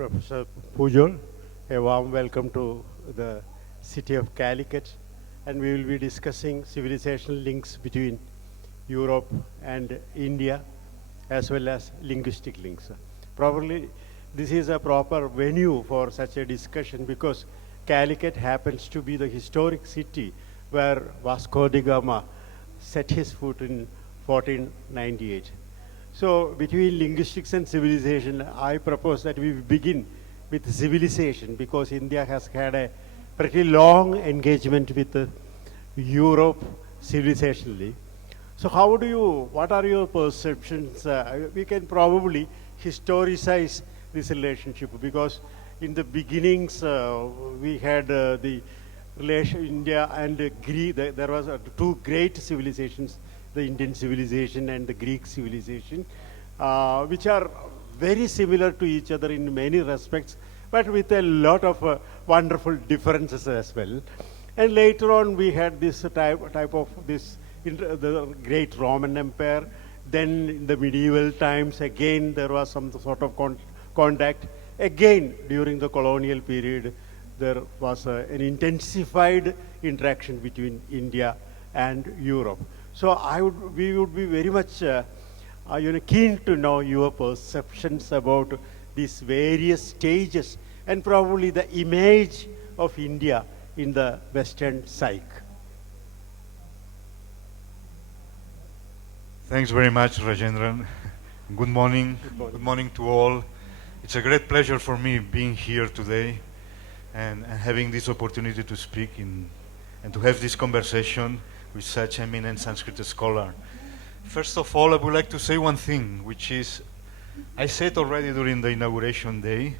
Professor Pujol. A warm welcome to the city of Calicut, and we will be discussing civilizational links between Europe and India, as well as linguistic links. Probably this is a proper venue for such a discussion because Calicut happens to be the historic city where Vasco da Gama set his foot in 1498. So between linguistics and civilization, I propose that we begin with civilization because India has had a pretty long engagement with Europe civilizationally. So what are your perceptions? We can probably historicize this relationship because in the beginnings we had the relation India and Greece. There was two great civilizations, the Indian civilization and the Greek civilization, which are very similar to each other in many respects, but with a lot of wonderful differences as well. And later on, we had this type of this the great Roman Empire. Then in the medieval times, again there was some sort of contact. Again, during the colonial period, there was an intensified interaction between India and Europe. So we would be very much keen to know your perceptions about these various stages and probably the image of India in the Western psyche. Thanks very much, Rajendran. Good morning. Good morning to all. It's a great pleasure for me being here today and having this opportunity to speak and to have this conversation with such eminent Sanskrit scholar. First of all, I would like to say one thing, which is, I said already during the inauguration day,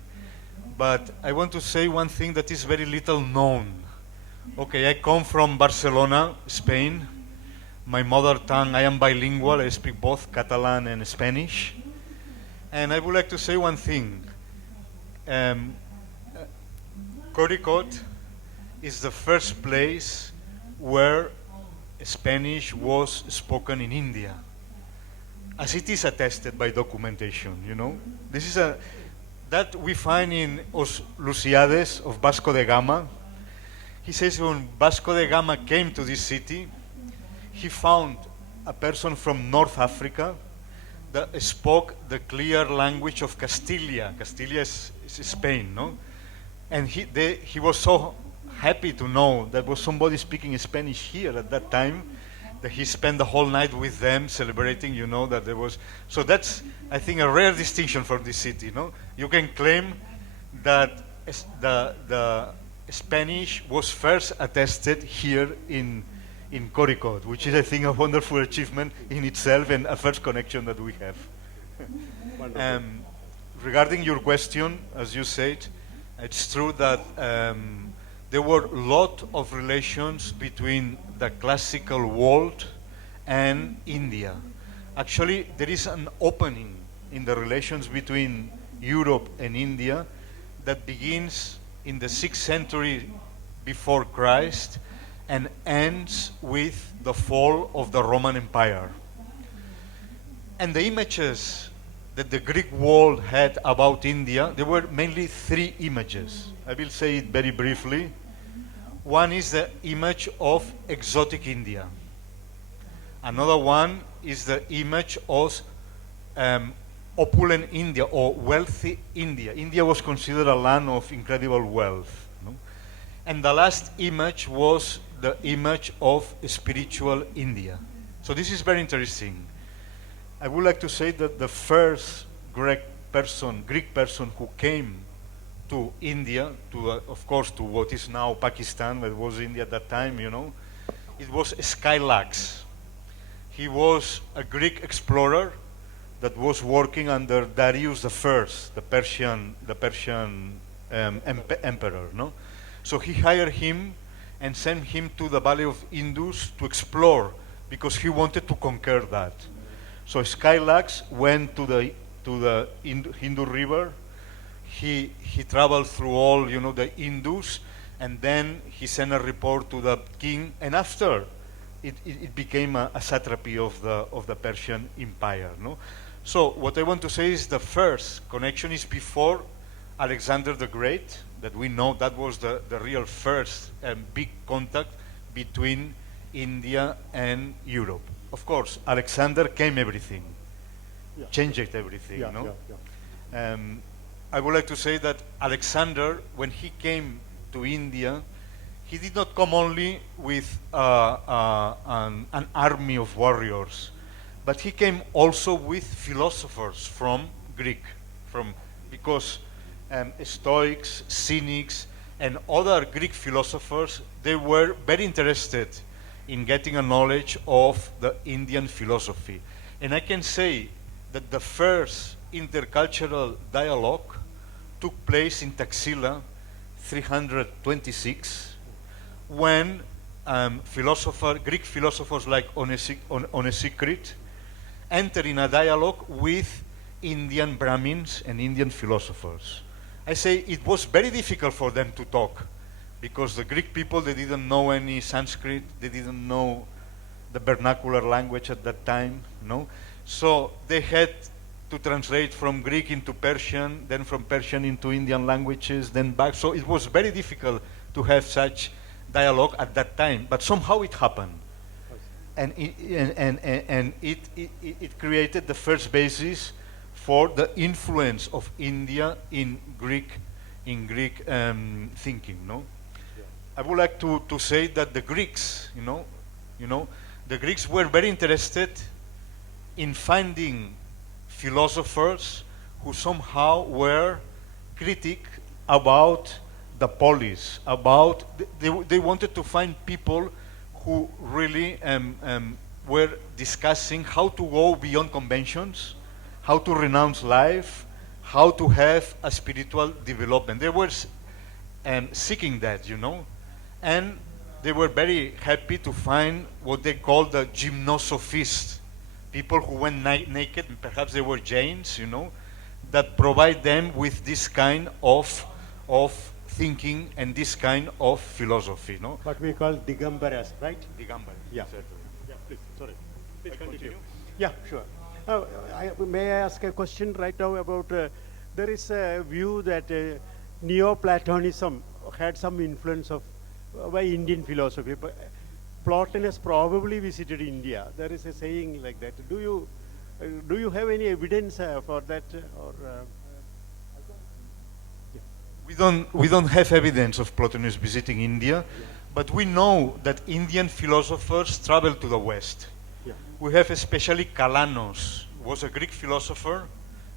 but I want to say one thing that is very little known. Okay, I come from Barcelona, Spain. My mother tongue, I am bilingual, I speak both Catalan and Spanish. And I would like to say one thing. Codicot is the first place where Spanish was spoken in India, as it is attested by documentation, you know. This is that we find in Os Lusiades of Vasco da Gama. He says when Vasco da Gama came to this city, he found a person from North Africa that spoke the clear language of Castilla. Castilla is Spain, no? And he was so happy to know that was somebody speaking Spanish here at that time, that he spent the whole night with them celebrating, you know, that there was. So that's, I think, a rare distinction for this city, no? You can claim that the Spanish was first attested here in Codicot, which is, I think, a wonderful achievement in itself and a first connection that we have. Regarding your question, as you said, it's true that there were a lot of relations between the classical world and India. Actually, there is an opening in the relations between Europe and India that begins in the 6th century before Christ and ends with the fall of the Roman Empire. And the images that the Greek world had about India, there were mainly 3 images. I will say it very briefly. One is the image of exotic India. Another one is the image of opulent India or wealthy India. India was considered a land of incredible wealth. No? And the last image was the image of spiritual India. So this is very interesting. I would like to say that the first Greek person who came to India, of course, to what is now Pakistan, but was India at that time, you know, it was Skylax. He was a Greek explorer that was working under Darius I, the Persian emperor. No, so he hired him and sent him to the valley of Indus to explore because he wanted to conquer that. So Skylax went to the Hindu River. He traveled through all, you know, the Indus, and then he sent a report to the king. And after, it became a satrapy of the Persian Empire. No, so what I want to say is the first connection is before Alexander the Great, that we know that was the real first big contact between India and Europe. Of course, Alexander came everything, changed everything, Yeah, no? yeah, yeah. I would like to say that Alexander, when he came to India, he did not come only with an army of warriors, but he came also with philosophers from Greek, because Stoics, Cynics, and other Greek philosophers, they were very interested in getting a knowledge of the Indian philosophy. And I can say that the first intercultural dialogue took place in Taxila 326, when Greek philosophers like Onesicrite entered in a dialogue with Indian Brahmins and Indian philosophers. I say it was very difficult for them to talk, because the Greek people, they didn't know any Sanskrit, they didn't know the vernacular language at that time, no? So they had to translate from Greek into Persian, then from Persian into Indian languages, then back. So it was very difficult to have such dialogue at that time, but somehow it happened. And it created the first basis for the influence of India in Greek thinking, no? Yeah. I would like to say that the Greeks, the Greeks were very interested in finding philosophers who somehow were critic about the polis, they wanted to find people who really were discussing how to go beyond conventions, how to renounce life, how to have a spiritual development. They were seeking that, and they were very happy to find what they called the gymnosophists, people who went naked, and perhaps they were Jains, that provide them with this kind of thinking and this kind of philosophy, no? What we call Digambaras, right? Digambara. Yeah. Exactly. Yeah, please, sorry. Please I continue. continue? Yeah, sure. May I ask a question right now about, there is a view that Neoplatonism had some influence of by Indian philosophy. But Plotinus probably visited India. There is a saying like that. Do you have any evidence for that? We don't have evidence of Plotinus visiting India, but we know that Indian philosophers traveled to the West. Yeah. We have especially Kalanos, was a Greek philosopher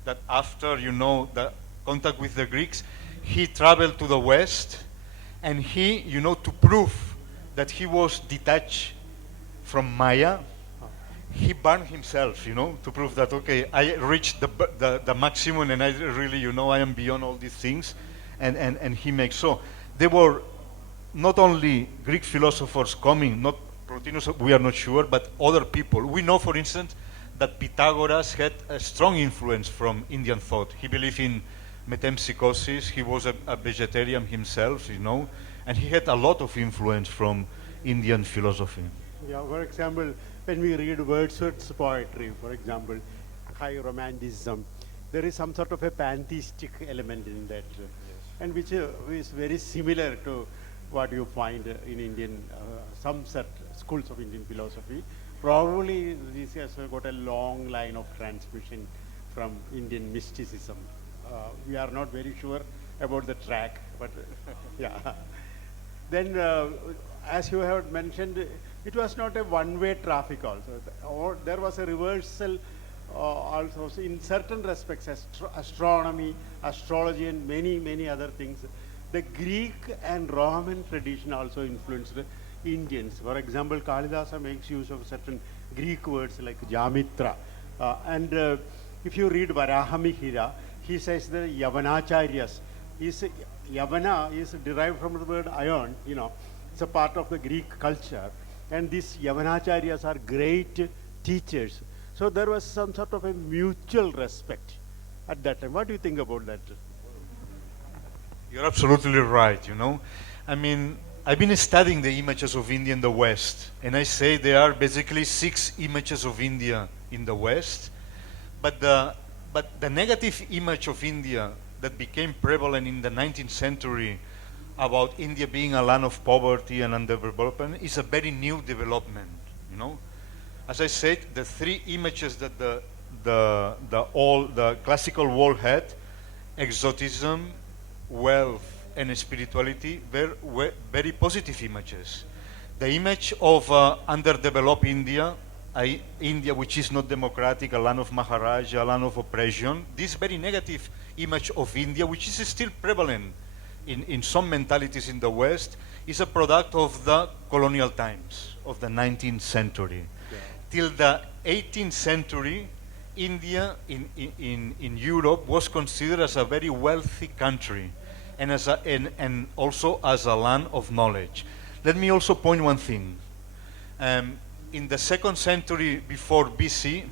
that after, the contact with the Greeks, he traveled to the West, and he, to prove that he was detached from Maya, he burned himself, to prove that, okay, I reached the maximum, and I really, I am beyond all these things, and he makes so. There were not only Greek philosophers coming, not Plotinus, we are not sure, but other people. We know, for instance, that Pythagoras had a strong influence from Indian thought. He believed in metempsychosis, he was a vegetarian himself, and he had a lot of influence from Indian philosophy. Yeah, for example, when we read Wordsworth's poetry, for example, high romanticism, there is some sort of a pantheistic element in that, and which is very similar to what you find in Indian, some set schools of Indian philosophy. Probably this has got a long line of transmission from Indian mysticism. We are not very sure about the track, but yeah. Then, as you have mentioned, it was not a one-way traffic also. Or there was a reversal also in certain respects, astronomy, astrology, and many other things. The Greek and Roman tradition also influenced the Indians. For example, Kalidasa makes use of certain Greek words like Jamitra. And if you read Varahamihira, he says the Yavanacharyas. Yavana is derived from the word iron, it's a part of the Greek culture. And these Yavanacharyas are great teachers. So there was some sort of a mutual respect at that time. What do you think about that? You're absolutely right, I mean, I've been studying the images of India in the West, and I say there are basically 6 images of India in the West, but the negative image of India that became prevalent in the 19th century about India being a land of poverty and underdevelopment is a very new development, you know. As I said, the three images that the classical world had, exotism, wealth, and spirituality, were very positive images. The image of underdeveloped India, India which is not democratic, a land of Maharaja, a land of oppression, this very negative image of India, which is still prevalent in some mentalities in the West, is a product of the colonial times of the 19th century. Yeah. Till the 18th century, India in Europe was considered as a very wealthy country and, and also as a land of knowledge. Let me also point one thing. In the 2nd century before BC,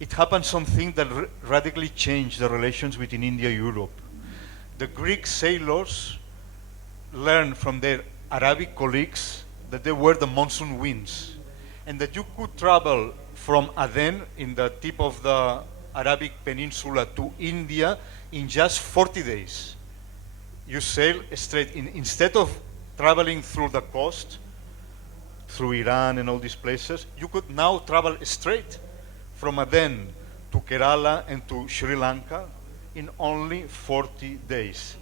it happened something that radically changed the relations between India and Europe. The Greek sailors learned from their Arabic colleagues that they were the monsoon winds, and that you could travel from Aden in the tip of the Arabic Peninsula to India in just 40 days. You sail straight in, instead of traveling through the coast, through Iran and all these places, you could now travel straight from Aden to Kerala and to Sri Lanka in only 40 days.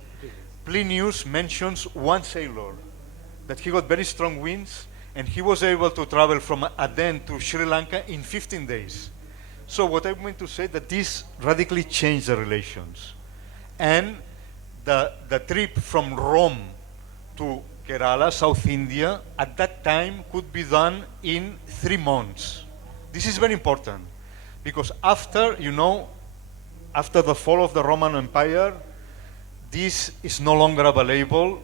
Plinius mentions one sailor, that he got very strong winds, and he was able to travel from Aden to Sri Lanka in 15 days. So what I'm going to say that this radically changed the relations. And the trip from Rome to Kerala, South India, at that time could be done in 3 months. This is very important, because after, you know, after the fall of the Roman Empire, this is no longer available,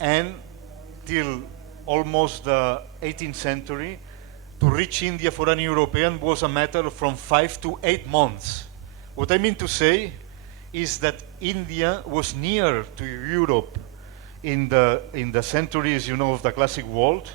and till almost the 18th century, to reach India for an European was a matter of from 5 to 8 months. What I mean to say is that India was near to Europe in the centuries, you know, of the classic world,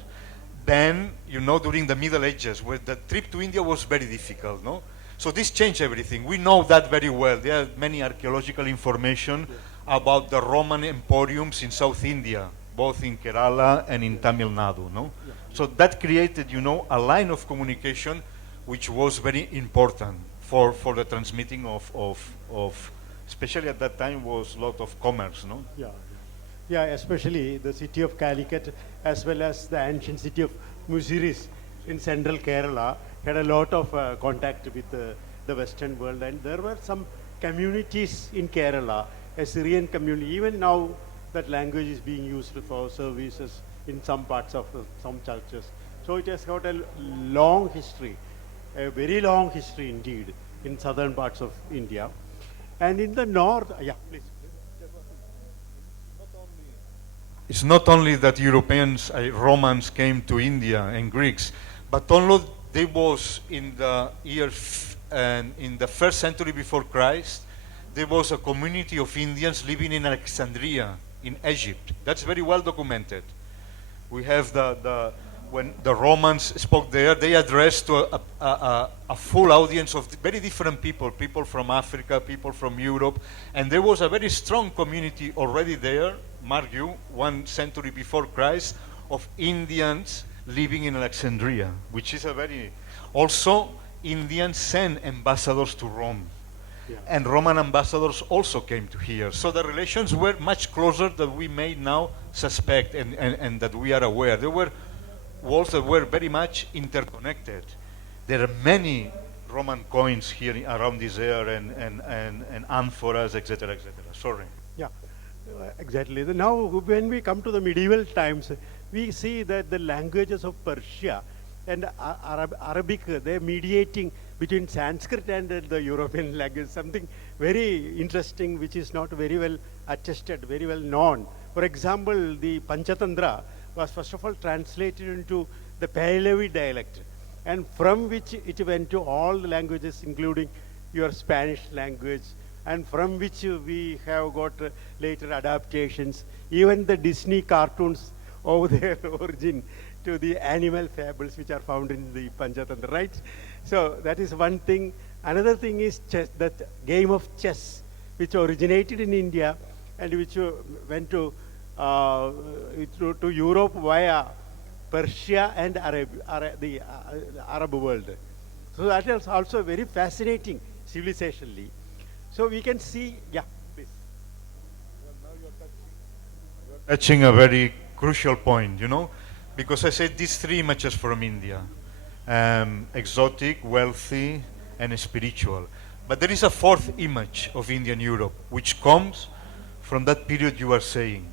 than, you know, during the Middle Ages, where the trip to India was very difficult, no? So this changed everything. We know that very well. There are many archaeological information about the Roman emporiums in South India, both in Kerala and in Tamil Nadu, no? Yeah. So that created, you know, a line of communication which was very important for the transmitting of especially at that time was a lot of commerce, no? Yeah. Yeah, especially the city of Calicut as well as the ancient city of Muziris in central Kerala had a lot of contact with the Western world, and there were some communities in Kerala, a Syrian community. Even now that language is being used for services in some parts of some churches. So it has got a long history, a very long history indeed, in southern parts of India. And in the north, yeah, please. It's not only that Europeans, Romans came to India and Greeks, but also there was in the in the 1st century before Christ, there was a community of Indians living in Alexandria, in Egypt. That's very well documented. We have when the Romans spoke there, they addressed to a full audience of very different people, people from Africa, people from Europe, and there was a very strong community already there, mark you, 1 century before Christ, of Indians living in Alexandria, which is a very... Also, Indians sent ambassadors to Rome. Yeah. And Roman ambassadors also came to here. So the relations were much closer than we may now suspect and that we are aware. There were walls that were very much interconnected. There are many Roman coins here around this area and amphoras, etc., etc. Sorry. Yeah, exactly. Now, when we come to the medieval times, we see that the languages of Persia and Arabic, they're mediating between Sanskrit and the European language, something very interesting which is not very well attested, very well known. For example, the Panchatantra was first of all translated into the Pahlavi dialect, and from which it went to all the languages, including your Spanish language, and from which we have got later adaptations, even the Disney cartoons owe their origin to the animal fables which are found in the Panchatantra, right? So that is one thing. Another thing is chess, that game of chess, which originated in India and which went to Europe via Persia and the Arab world. So that is also very fascinating civilizationally. So we can see, yeah, please. Touching a very crucial point, you know, because I said these three images from India, exotic, wealthy, and spiritual. But there is a fourth image of Indian Europe, which comes from that period you are saying.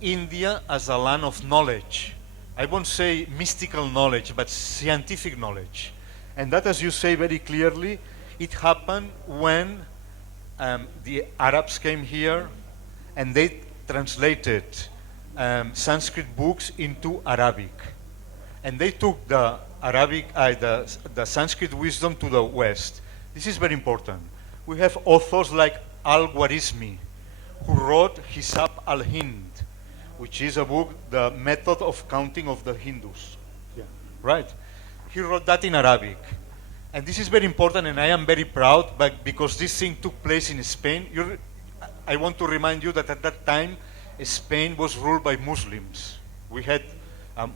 India as a land of knowledge. I won't say mystical knowledge, but scientific knowledge. And that, as you say very clearly, it happened when the Arabs came here and they translated Sanskrit books into Arabic. And they took the Arabic, the Sanskrit wisdom to the West. This is very important. We have authors like Al-Khwarizmi, who wrote Hisab al-Hind, which is a book, the method of counting of the Hindus. Yeah. Right? He wrote that in Arabic. And this is very important, and I am very proud, but because this thing took place in Spain. I want to remind you that at that time, Spain was ruled by Muslims. We had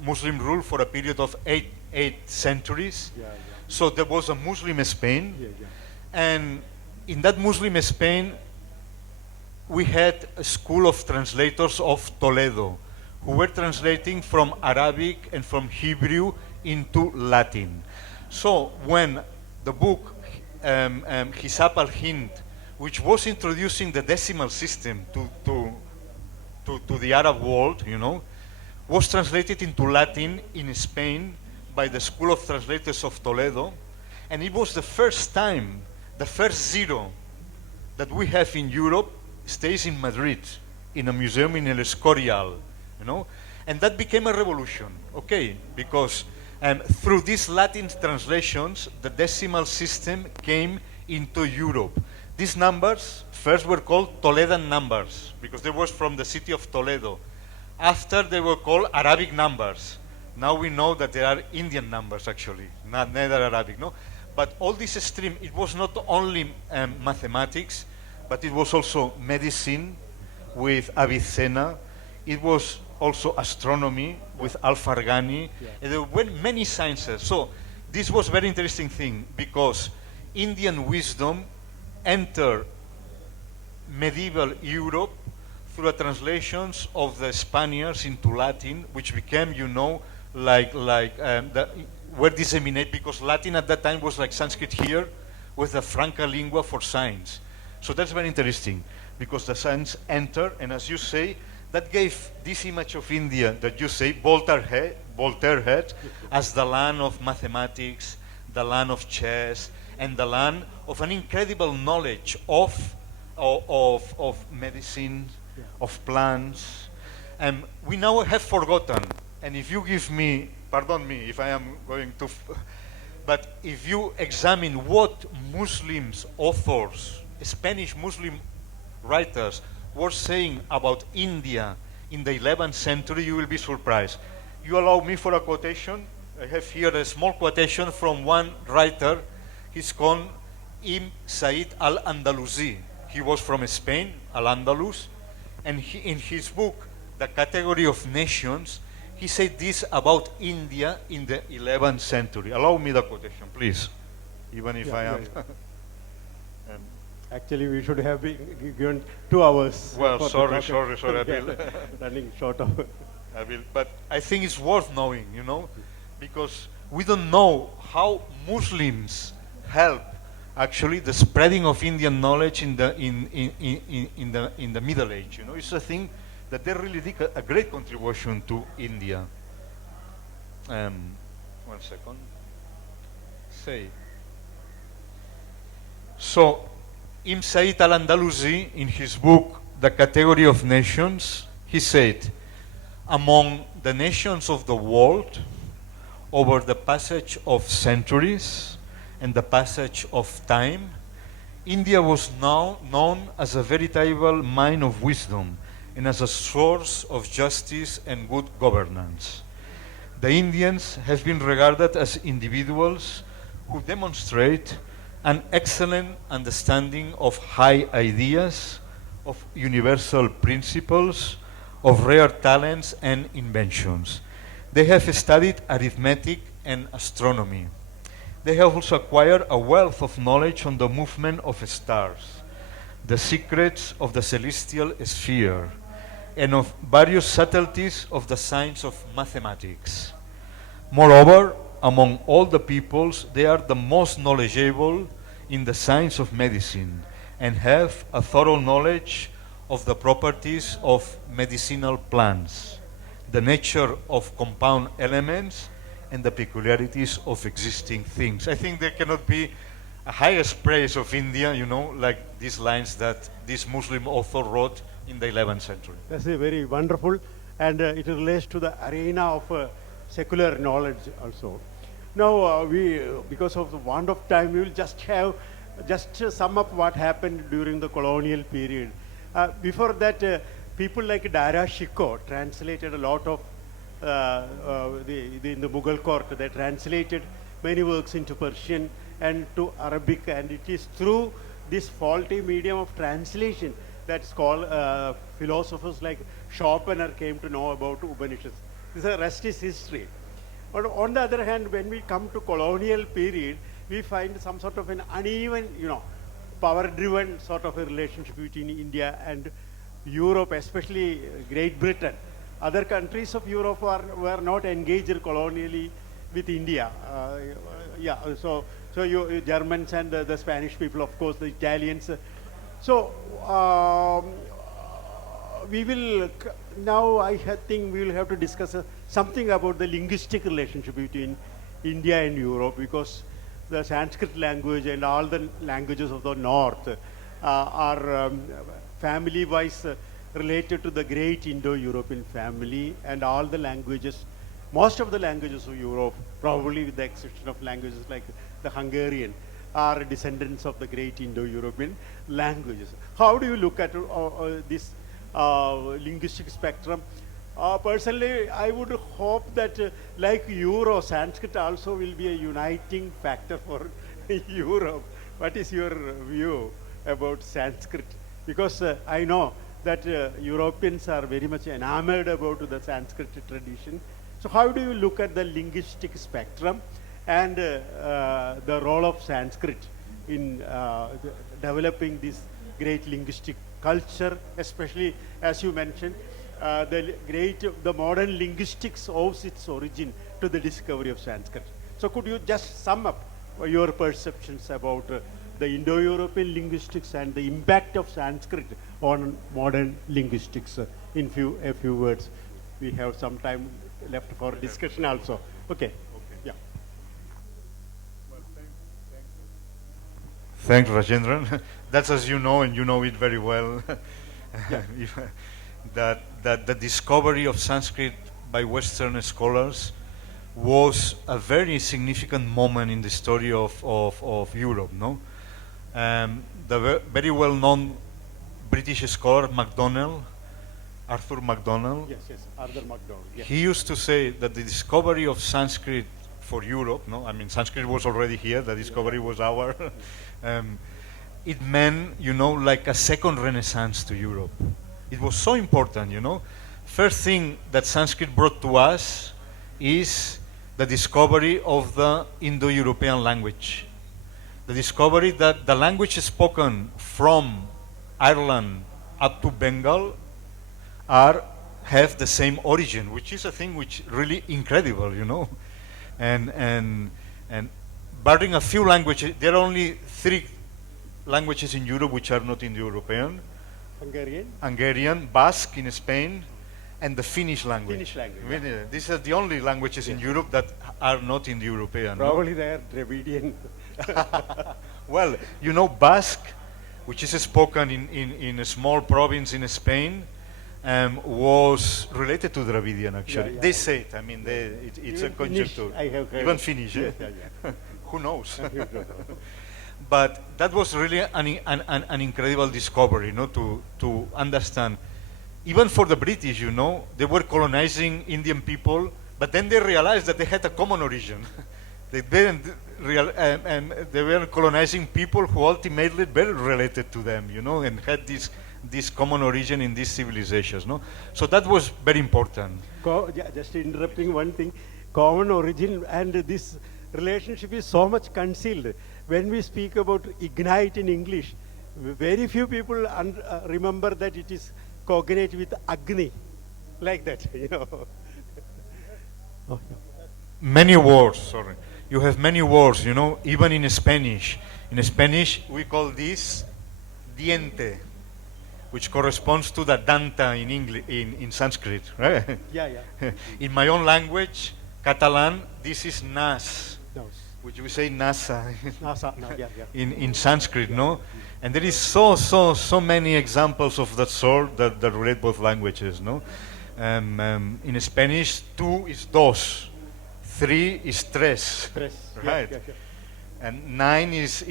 Muslim rule for a period of eight centuries. Yeah, yeah. So there was a Muslim Spain. Yeah, yeah. And in that Muslim Spain, we had a school of translators of Toledo who were translating from Arabic and from Hebrew into Latin. So when the book Hisab al-Hind, which was introducing the decimal system to the Arab world, you know, was translated into Latin in Spain by the School of Translators of Toledo, and it was the first time, the first zero that we have in Europe stays in Madrid, in a museum in El Escorial, you know, and that became a revolution, okay, because through these Latin translations, the decimal system came into Europe. These numbers first were called Toledan numbers, because they were from the city of Toledo. After, they were called Arabic numbers. Now we know that they are Indian numbers, actually, neither Arabic, no? But all this stream, it was not only mathematics, but it was also medicine with Avicenna. It was also astronomy with Al-Farghani. Yeah. And there were many sciences. So this was a very interesting thing, because Indian wisdom entered medieval Europe through the translations of the Spaniards into Latin, which became, you know, were disseminated, because Latin at that time was like Sanskrit here, with the franca lingua for science. So that's very interesting, because the science entered, and as you say, that gave this image of India that you say Voltaire had as the land of mathematics, the land of chess, and the land of an incredible knowledge of medicine, Yeah. of plants. And we now have forgotten, and if you give me, pardon me if I am going to, but if you examine what Muslims, authors, Spanish Muslim writers were saying about India in the 11th century, you will be surprised. You allow me for a quotation? I have here a small quotation from one writer. He's called Ibn Said al-Andalusi. He was from Spain, Al-Andalus, and in his book, The Category of Nations, he said this about India in the 11th century. Allow me the quotation, please, even if I am... Actually, we should have been given 2 hours. Well, for sorry, the talk. I Yeah, will. running short of. I will, but I think it's worth knowing, you know, because we don't know how Muslims help actually the spreading of Indian knowledge in the Middle Age. You know, it's a thing that they really did a great contribution to India. 1 second. Say. So, Ibn Said al-Andalusi, in his book, The Category of Nations, he said, among the nations of the world, over the passage of centuries and the passage of time, India was now known as a veritable mine of wisdom and as a source of justice and good governance. The Indians have been regarded as individuals who demonstrate an excellent understanding of high ideas, of universal principles, of rare talents and inventions. They have studied arithmetic and astronomy. They have also acquired a wealth of knowledge on the movement of stars, the secrets of the celestial sphere, and of various subtleties of the science of mathematics. Moreover, among all the peoples, they are the most knowledgeable in the science of medicine and have a thorough knowledge of the properties of medicinal plants, the nature of compound elements, and the peculiarities of existing things. I think there cannot be a higher praise of India, like these lines that this Muslim author wrote in the 11th century. That's a very wonderful, and it relates to the arena of secular knowledge also. Now, because of the want of time, we will just sum up what happened during the colonial period. Before that, people like Dara Shikoh translated a lot of in the Mughal court. They translated many works into Persian and to Arabic, and it is through this faulty medium of translation that philosophers like Schopenhauer came to know about Upanishads. The rest is history. But on the other hand, when we come to colonial period, we find some sort of an uneven, power-driven sort of a relationship between India and Europe, especially Great Britain. Other countries of Europe were not engaged colonially with India. So you Germans and the Spanish people, of course, the Italians. We will now. I think we will have to discuss something about the linguistic relationship between India and Europe, because the Sanskrit language and all the languages of the north are family-wise related to the great Indo-European family, and all the languages, most of the languages of Europe, probably with the exception of languages like the Hungarian, are descendants of the great Indo-European languages. How do you look at this linguistic spectrum? Personally, I would hope that like Euro, Sanskrit also will be a uniting factor for Europe. What is your view about Sanskrit? Because I know that Europeans are very much enamored about the Sanskrit tradition. So how do you look at the linguistic spectrum and the role of Sanskrit in developing this great linguistic culture, especially as you mentioned, the modern linguistics owes its origin to the discovery of Sanskrit. So could you just sum up your perceptions about the Indo-European linguistics and the impact of Sanskrit on modern linguistics in a few words? We have some time left for discussion also. Okay. Yeah. Well, thanks, Rajendran. That's as you know, and you know it very well, that the discovery of Sanskrit by Western scholars was a very significant moment in the story of Europe, no? The very well-known British scholar Arthur MacDonald. Yes, Arthur MacDonald. Yes. He used to say that the discovery of Sanskrit for Europe, Sanskrit was already here, the discovery was our, it meant, like a second renaissance to Europe. It was so important, First thing that Sanskrit brought to us is the discovery of the Indo-European language. The discovery that the language spoken from Ireland up to Bengal have the same origin, which is a thing which really incredible, And barring a few languages, there are only 3 languages in Europe which are not Indo-European. Hungarian, Basque in Spain, and the Finnish language. Yeah. These are the only languages in Europe that are not Indo-European. Probably they are Dravidian. Well, Basque, which is spoken in a small province in Spain, was related to Dravidian, actually. They say it. It's a conjecture. Even Finnish. Who knows? But that was really an incredible discovery, to understand. Even for the British, they were colonizing Indian people, but then they realized that they had a common origin. they were colonizing people who ultimately were related to them, you know, and had this common origin in these civilizations, no? So that was very important. Just interrupting one thing, common origin and this relationship is so much concealed. When we speak about ignite in English, very few people remember that it is cognate with Agni, like that, you know. Oh, yeah. Many words, sorry. You have many words, you know, even in Spanish. In Spanish, we call this diente, which corresponds to the danta in English, in Sanskrit, right? Yeah, yeah. In my own language, Catalan, this is nas, No. which we say nasa No, yeah, yeah. in Sanskrit, no? And there is so many examples of that sort that relate both languages, no? In Spanish, two is dos, three is tres, Press. right? Yeah, yeah, And nine is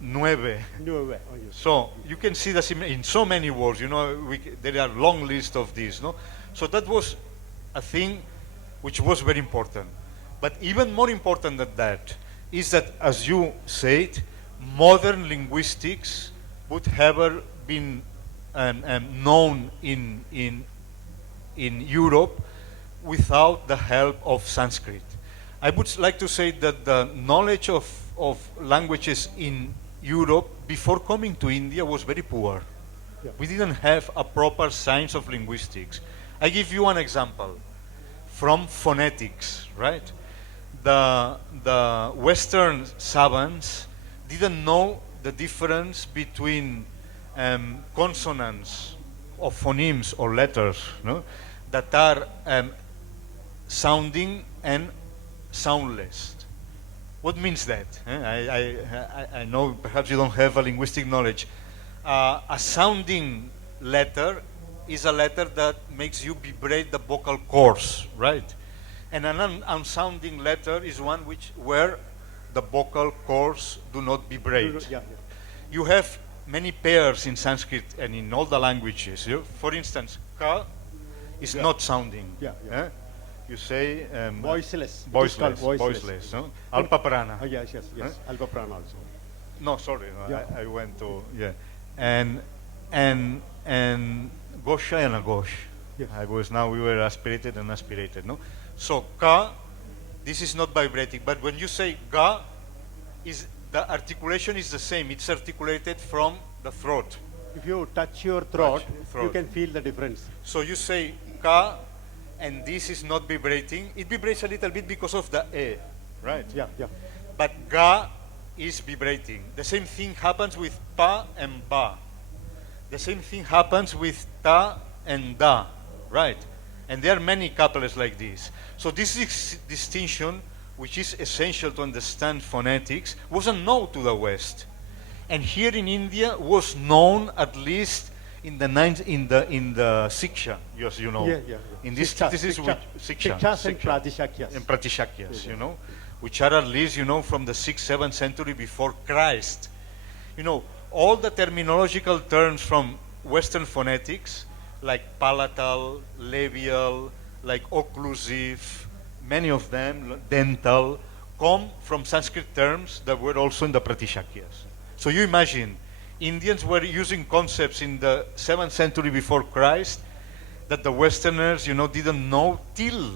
nueve. yeah. No way. Oh, yes. So you can see that in so many words, you know, there are long lists of these, no? So that was a thing which was very important. But even more important than that is that, as you said, modern linguistics would have been known in Europe without the help of Sanskrit. I would like to say that the knowledge of languages in Europe before coming to India was very poor. Yeah. We didn't have a proper science of linguistics. I give you an example from phonetics, right? The Western savants didn't know the difference between consonants or phonemes or letters, no? That are sounding and soundless. What means that? I know perhaps you don't have a linguistic knowledge. A sounding letter is a letter that makes you vibrate the vocal cords, right? And an unsounding letter is one where the vocal cords do not vibrate. Yeah, yeah. You have many pairs in Sanskrit and in all the languages. For instance, ka is Yeah. not sounding. Yeah, yeah. eh? You say Voiceless. It is voiceless, called voiceless. No? Alpa prana. Oh, yes, yes, yes. Alpha prana also. No, sorry, no, Yeah. I went to and gosha and agosh. Yes. We were aspirated and aspirated, no? So ka, this is not vibrating, but when you say ga, the articulation is the same. It's articulated from the throat. If you touch your throat, throat. you can feel the difference. So you say ka, and this is not vibrating. It vibrates a little bit because of the e, right? Yeah, yeah. But ga is vibrating. The same thing happens with pa and ba. The same thing happens with ta and da, right? And there are many couplets like this. So this distinction, which is essential to understand phonetics, wasn't known to the West. And here in India was known at least in the Siksha, as you know. Yeah, yeah, yeah. In this Siksha, is Siksha. Sikshas and Pratishakyas. And Pratishakyas, Yeah. you know, which are at least, you know, from the 6th, 7th century before Christ. You know, all the terminological terms from Western phonetics, like palatal, labial, like occlusive, many of them, dental, come from Sanskrit terms that were also in the Pratishakyas. So you imagine, Indians were using concepts in the 7th century before Christ that the Westerners, you know, didn't know till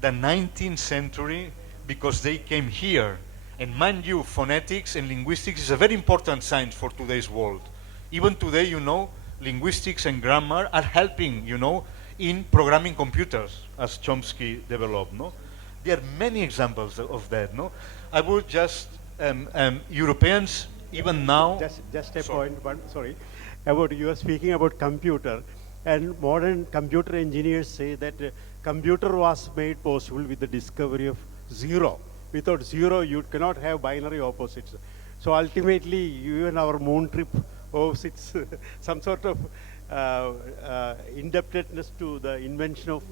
the 19th century because they came here. And mind you, phonetics and linguistics is a very important science for today's world. Even today, you know, linguistics and grammar are helping, you know, in programming computers, as Chomsky developed, no? There are many examples of that, no? I would just, Europeans, even now... Just a Sorry. point, sorry. You are speaking about computer, and modern computer engineers say that computer was made possible with the discovery of zero. Without zero, you cannot have binary opposites. So ultimately, even our moon trip owes its some sort of indebtedness to the invention of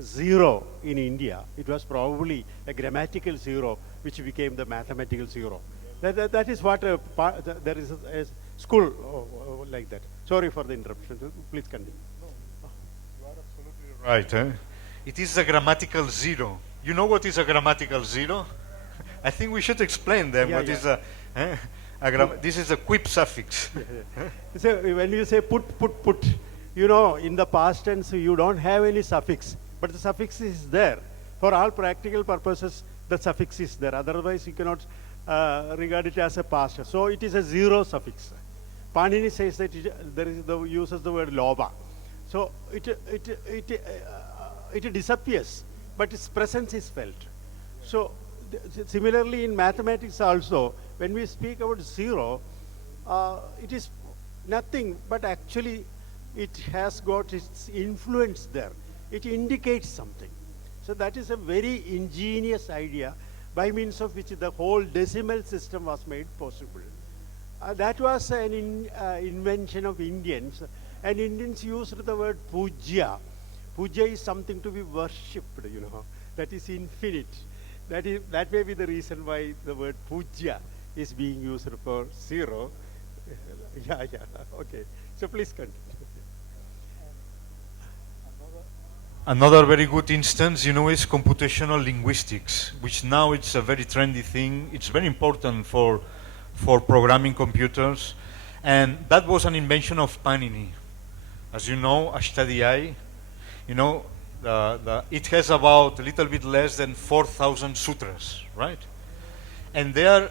zero in India. It was probably a grammatical zero, which became the mathematical zero. That is what there is a school like that. Sorry for the interruption. Please continue. You are absolutely right. It is a grammatical zero. You know what is a grammatical zero? I think we should explain them. Yeah, What yeah. is this is a quip suffix. So when you say put, you know, in the past tense you don't have any suffix, but the suffix is there. For all practical purposes, the suffix is there. Otherwise, you cannot regard it as a past tense. So it is a zero suffix. Panini says that uses the word loba. So it disappears, but its presence is felt. So similarly in mathematics also, when we speak about zero, it is nothing, but actually it has got its influence there. It indicates something. So that is a very ingenious idea by means of which the whole decimal system was made possible. That was an invention of Indians, and Indians used the word puja. Puja is something to be worshipped, you know, that is infinite. That may be the reason why the word puja is being used for zero. Yeah, okay. So please continue. Another very good instance, you know, is computational linguistics, which now it's a very trendy thing. It's very important for programming computers, and that was an invention of Panini. As you know, Ashtadhyayi, you know, it has about a little bit less than 4,000 sutras, right? And they are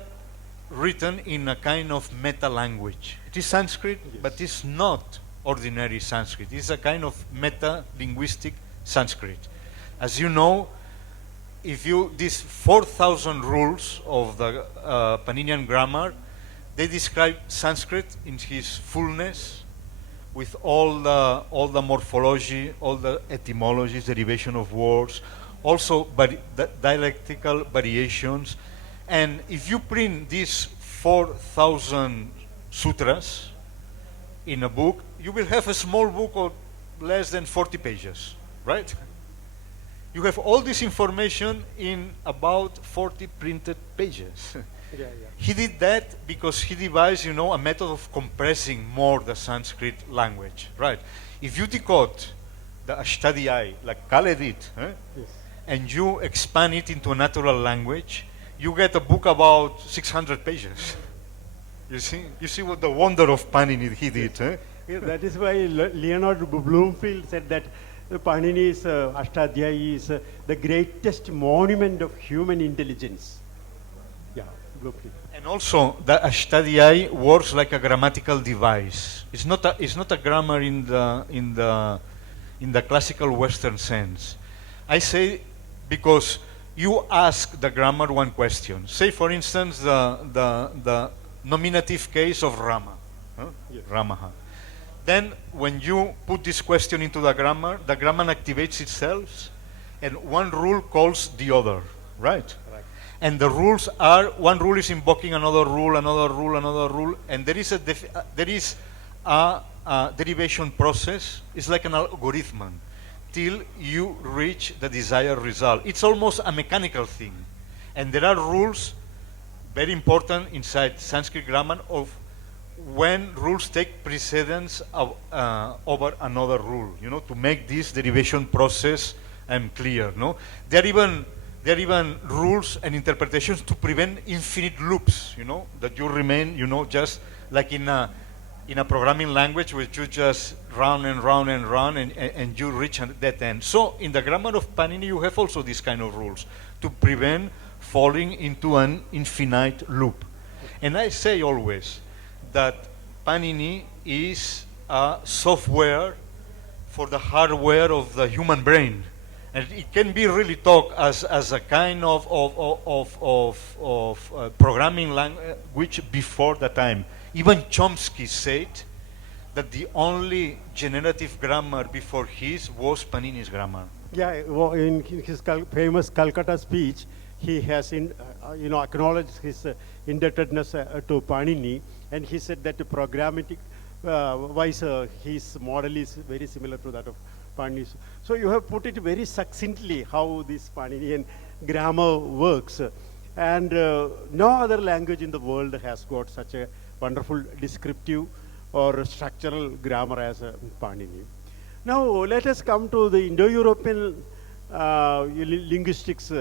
written in a kind of meta language. It is Sanskrit, Yes. but it's not ordinary Sanskrit. It's a kind of meta linguistic Sanskrit. As you know, these 4,000 rules of the Paninian grammar, they describe Sanskrit in its fullness, with all the morphology, all the etymologies, derivation of words, also the dialectical variations. And if you print these 4,000 sutras in a book, you will have a small book of less than 40 pages, right? You have all this information in about 40 printed pages. Yeah. He did that because he devised, you know, a method of compressing more the Sanskrit language, right? If you decode the Ashtadhyayi, like Kale did, Yes. and you expand it into a natural language, you get a book about 600 pages. You see what the wonder of Panini he did. Yeah, that is why Leonard Bloomfield said that Panini's Ashtadhyayi is the greatest monument of human intelligence. Yeah, Bloomfield. And also, the Ashtadhyayi works like a grammatical device. It's not a grammar in the classical Western sense. I say because you ask the grammar one question. Say, for instance, the nominative case of Rama, Yes. Ramaha. Then, when you put this question into the grammar activates itself, and one rule calls the other, right? Right. And the rules are, one rule is invoking another rule, and there is a derivation process. It's like an algorithm till you reach the desired result. It's almost a mechanical thing. And there are rules, very important inside Sanskrit grammar, of when rules take precedence over another rule, you know, to make this derivation process clear. No, there are even rules and interpretations to prevent infinite loops. You know, that you remain, you know, just like in a programming language, where you just run and you reach that end. So in the grammar of Panini, you have also these kind of rules to prevent falling into an infinite loop. And I say always that Panini is a software for the hardware of the human brain, and it can be really talked as a kind of programming language before the time. Even Chomsky said that the only generative grammar before his was Panini's grammar. Yeah, well, in his famous Calcutta speech, he has acknowledged his indebtedness to Panini, and he said that programmatic wise his model is very similar to that of Panini. So you have put it very succinctly how this Paninian grammar works, and no other language in the world has got such a wonderful descriptive or structural grammar as Panini. Now let us come to the Indo-European linguistics.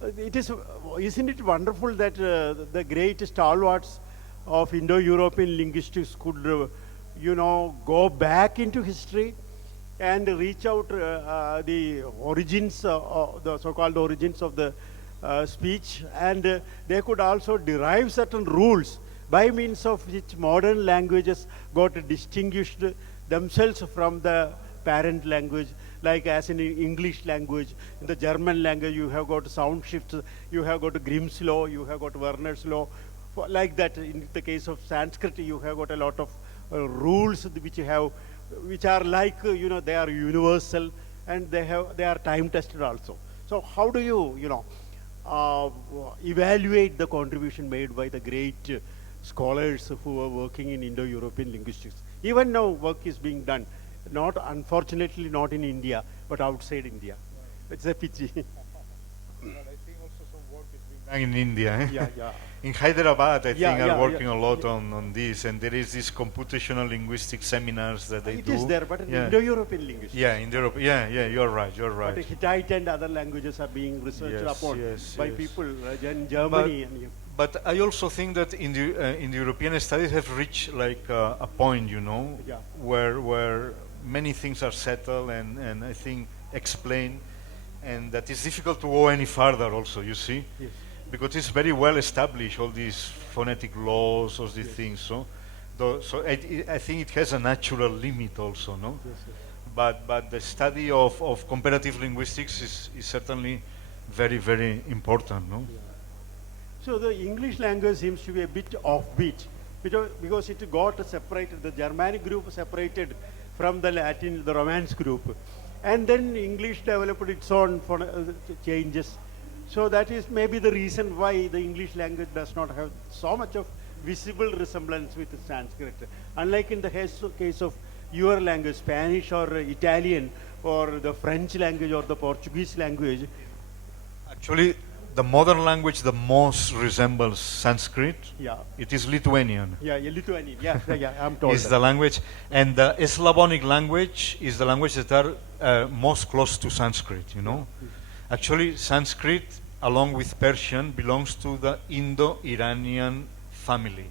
It is, isn't it wonderful that the great stalwarts of Indo-European linguistics could, go back into history and reach out the origins, the so-called origins of the speech, and they could also derive certain rules by means of which modern languages got distinguished themselves from the parent language, like as in English language. In the German language, you have got sound shifts, you have got Grimm's law, you have got Werner's law. Like that, in the case of Sanskrit, you have got a lot of rules which are like, they are universal, and they are time tested also. So how do you, evaluate the contribution made by the great scholars who are working in Indo-European linguistics? Even now, work is being done. Unfortunately, not in India, but outside India. It's a pity. But I think also some work is being done in India. Yeah, yeah. In Hyderabad, I Yeah, think yeah, are working yeah, a lot on this, and there is these computational linguistic seminars that they It do. is there, but in Yeah. Indo-European linguistics. Yeah, in Europe. Yeah, you're right. But Hittite and other languages are being researched Yes, upon yes, by yes. people in Germany. But I also think that in the European studies have reached like a point, Yeah. where many things are settled and I think explained, and that it's difficult to go any further. Also, you see. Yes. Because it's very well established, all these phonetic laws, all these Yes. things. So I think it has a natural limit also, no? Yes, yes. But the study of comparative linguistics is certainly very, very important, no? So the English language seems to be a bit offbeat because it got separated, the Germanic group separated from the Latin, the Romance group. And then English developed its own changes. So that is maybe the reason why the English language does not have so much of visible resemblance with Sanskrit. Unlike in the case of your language, Spanish or Italian or the French language or the Portuguese language. Actually, the modern language that most resembles Sanskrit, Yeah. it is Lithuanian. Yeah, Lithuanian. Yeah, yeah, I'm told. Is the language, and the Slavonic language is the language that are most close to Sanskrit, Actually, Sanskrit, along with Persian, belongs to the Indo-Iranian family.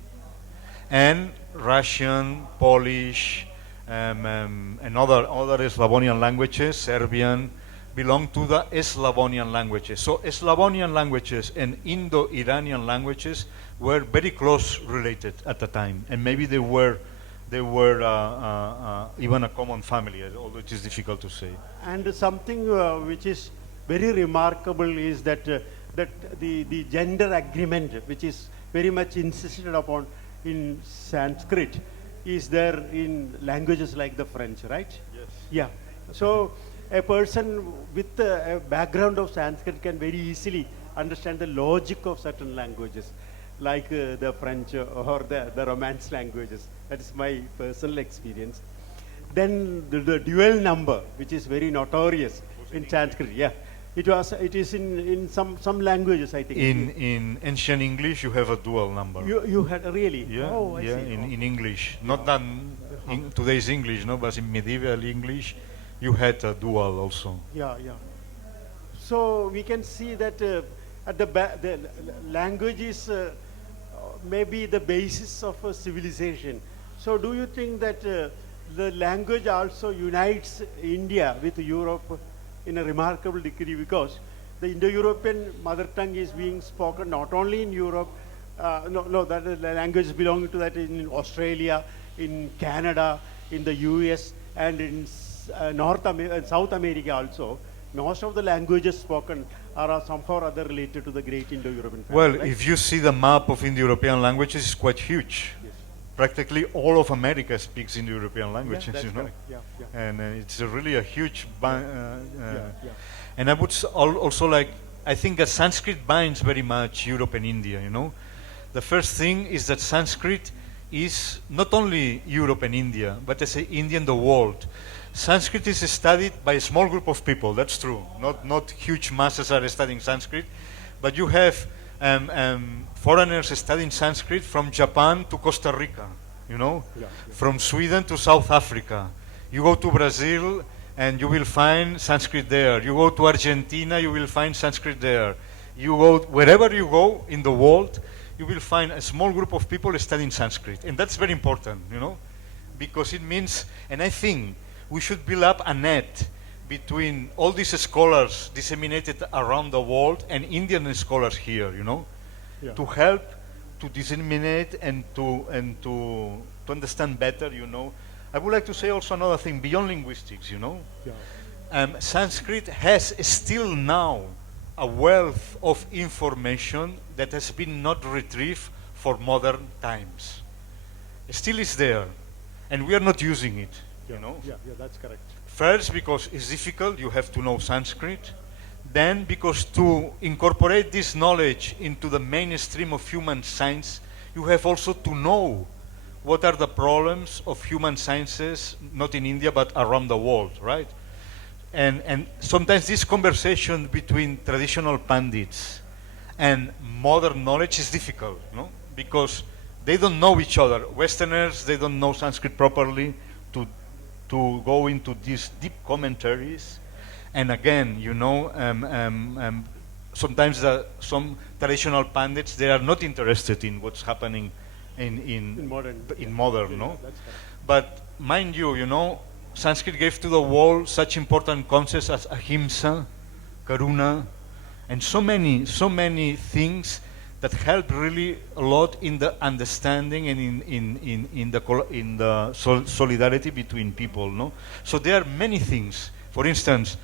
And Russian, Polish, and other Slavonian languages, Serbian, belong to the Slavonian languages. So Slavonian languages and Indo-Iranian languages were very close related at the time, and maybe they were even a common family, although it is difficult to say. And something which is very remarkable is that the gender agreement, which is very much insisted upon in Sanskrit, is there in languages like the French, right? Yes. Yeah. So a person with a background of Sanskrit can very easily understand the logic of certain languages, like the French or the Romance languages. That is my personal experience. Then the dual number, which is very notorious in Sanskrit. Yeah. It is in some languages, I think. In ancient English, you have a dual number. You had really? Yeah, Oh, I yeah. see. In English, not than in today's English, no, but in medieval English, you had a dual also. Yeah, yeah. So we can see that at the language is maybe the basis of a civilization. So do you think that the language also unites India with Europe in a remarkable degree, because the Indo-European mother tongue is being spoken not only in Europe, that the language belonging to that in Australia, in Canada, in the US, and in South America also. Most of the languages spoken are somehow or other related to the great Indo-European family. Well, right? if you see the map of Indo-European languages, it's quite huge. Yes. Practically all of America speaks Indo-European languages, Yeah, that's you know. correct. Yeah, yeah. And it's really a huge Yeah. and I would also like, I think that Sanskrit binds very much Europe and India, you know. The first thing is that Sanskrit is not only Europe and India, but as India and the world. Sanskrit is studied by a small group of people, that's true. Not huge masses are studying Sanskrit, but you have foreigners studying Sanskrit from Japan to Costa Rica, you know, from Sweden to South Africa. You go to Brazil and you will find Sanskrit there. You go to Argentina, you will find Sanskrit there. You go wherever you go in the world, you will find a small group of people studying Sanskrit, and that's very important, you know, because it means, and I think we should build up a net between all these scholars disseminated around the world and Indian scholars here, you know, Yeah. to help to disseminate and to understand better, you know. I would like to say also another thing beyond linguistics, you know. Yeah. Sanskrit has still now a wealth of information that has been not retrieved for modern times. It still is there, and we are not using it, you know. Yeah, that's correct. First, because it's difficult, you have to know Sanskrit. Then, because to incorporate this knowledge into the mainstream of human science, you have also to know what are the problems of human sciences, not in India, but around the world, right? And sometimes this conversation between traditional pandits and modern knowledge is difficult, you know, because they don't know each other. Westerners, they don't know Sanskrit properly to go into these deep commentaries. And again, you know, sometimes some traditional pandits, they are not interested in what's happening in modern, no? That's correct. But mind you, you know, Sanskrit gave to the world such important concepts as ahimsa, karuna, and so many things that help really a lot in the understanding and in the solidarity between people, no? So there are many things. For instance,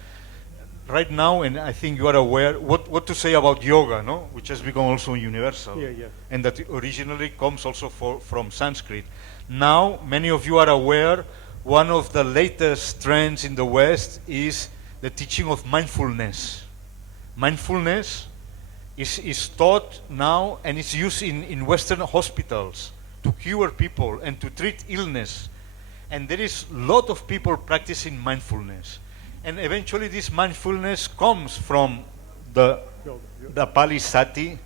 right now, and I think you are aware, what to say about yoga, no? Which has become also universal. Yeah. And that originally comes also from Sanskrit. Now, many of you are aware, one of the latest trends in the West is the teaching of mindfulness. Mindfulness is taught now and is used in Western hospitals to cure people and to treat illness. And there is a lot of people practicing mindfulness. And eventually this mindfulness comes from the Pali Sati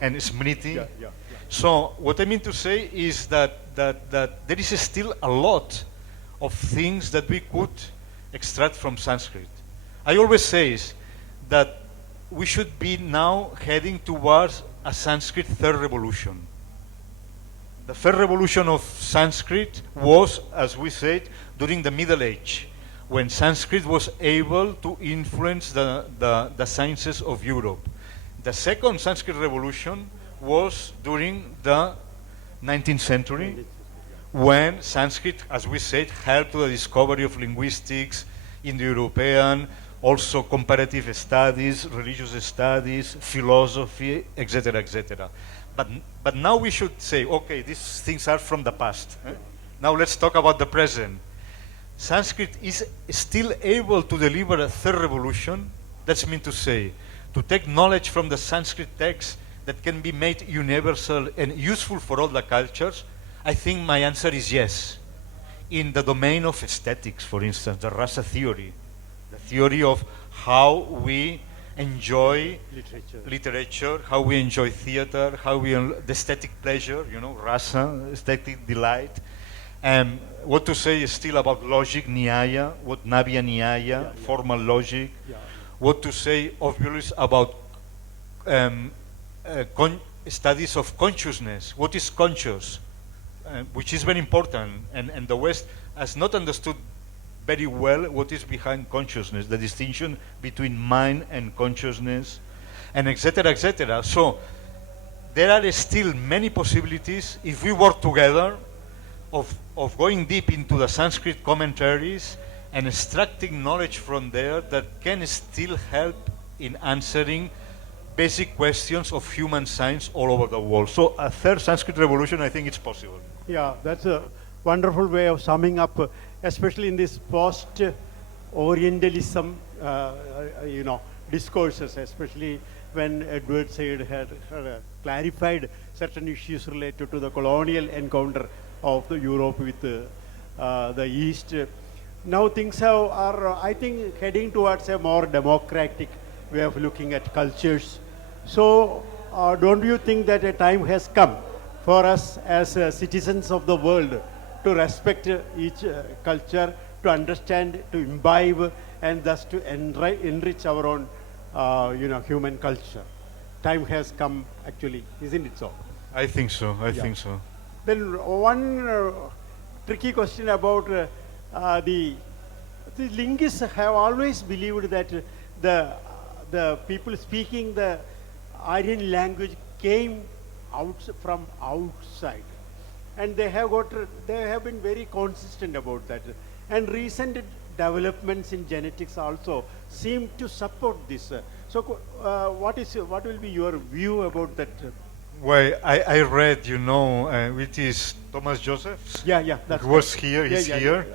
and Smriti. Yeah. So what I mean to say is that there is still a lot of things that we could extract from Sanskrit. I always say that we should be now heading towards a Sanskrit third revolution. The third revolution of Sanskrit was, as we said, during the Middle Age, when Sanskrit was able to influence the sciences of Europe. The second Sanskrit revolution was during the 19th century, when Sanskrit, as we said, helped to the discovery of linguistics, Indo-European, also comparative studies, religious studies, philosophy, etc., etc. But now we should say, okay, these things are from the past. Now let's talk about the present. Sanskrit is still able to deliver a third revolution. That's mean to say, to take knowledge from the Sanskrit text that can be made universal and useful for all the cultures. I think my answer is yes. In the domain of aesthetics, for instance, the rasa theory, the theory of how we enjoy literature, how we enjoy theater, how we the aesthetic pleasure, you know, rasa, aesthetic delight. What to say is still about logic, nyaya, what Navya nyaya, formal logic. Yeah. What to say, obviously, about studies of consciousness. What is conscious? Which is very important, and the West has not understood very well what is behind consciousness, the distinction between mind and consciousness, and etc., etc. So there are still many possibilities if we work together of going deep into the Sanskrit commentaries and extracting knowledge from there that can still help in answering basic questions of human science all over the world. So a third Sanskrit revolution, I think it's possible. Yeah, that's a wonderful way of summing up, especially in this post-Orientalism, discourses, especially when Edward Said had clarified certain issues related to the colonial encounter of the Europe with the East. Now things are, I think, heading towards a more democratic way of looking at cultures. So don't you think that a time has come for us as citizens of the world to respect each culture, to understand, to imbibe, and thus to enrich our own human culture. Time has come, actually, isn't it so? I think so. I Yeah. think so. Then one tricky question about the linguists have always believed that the people speaking the Aryan language came from outside, and they have been very consistent about that. And recent developments in genetics also seem to support this. What will be your view about that? Well, I read, which is Thomas Joseph's. Yeah, that's Who was right. here, he's Yeah. here.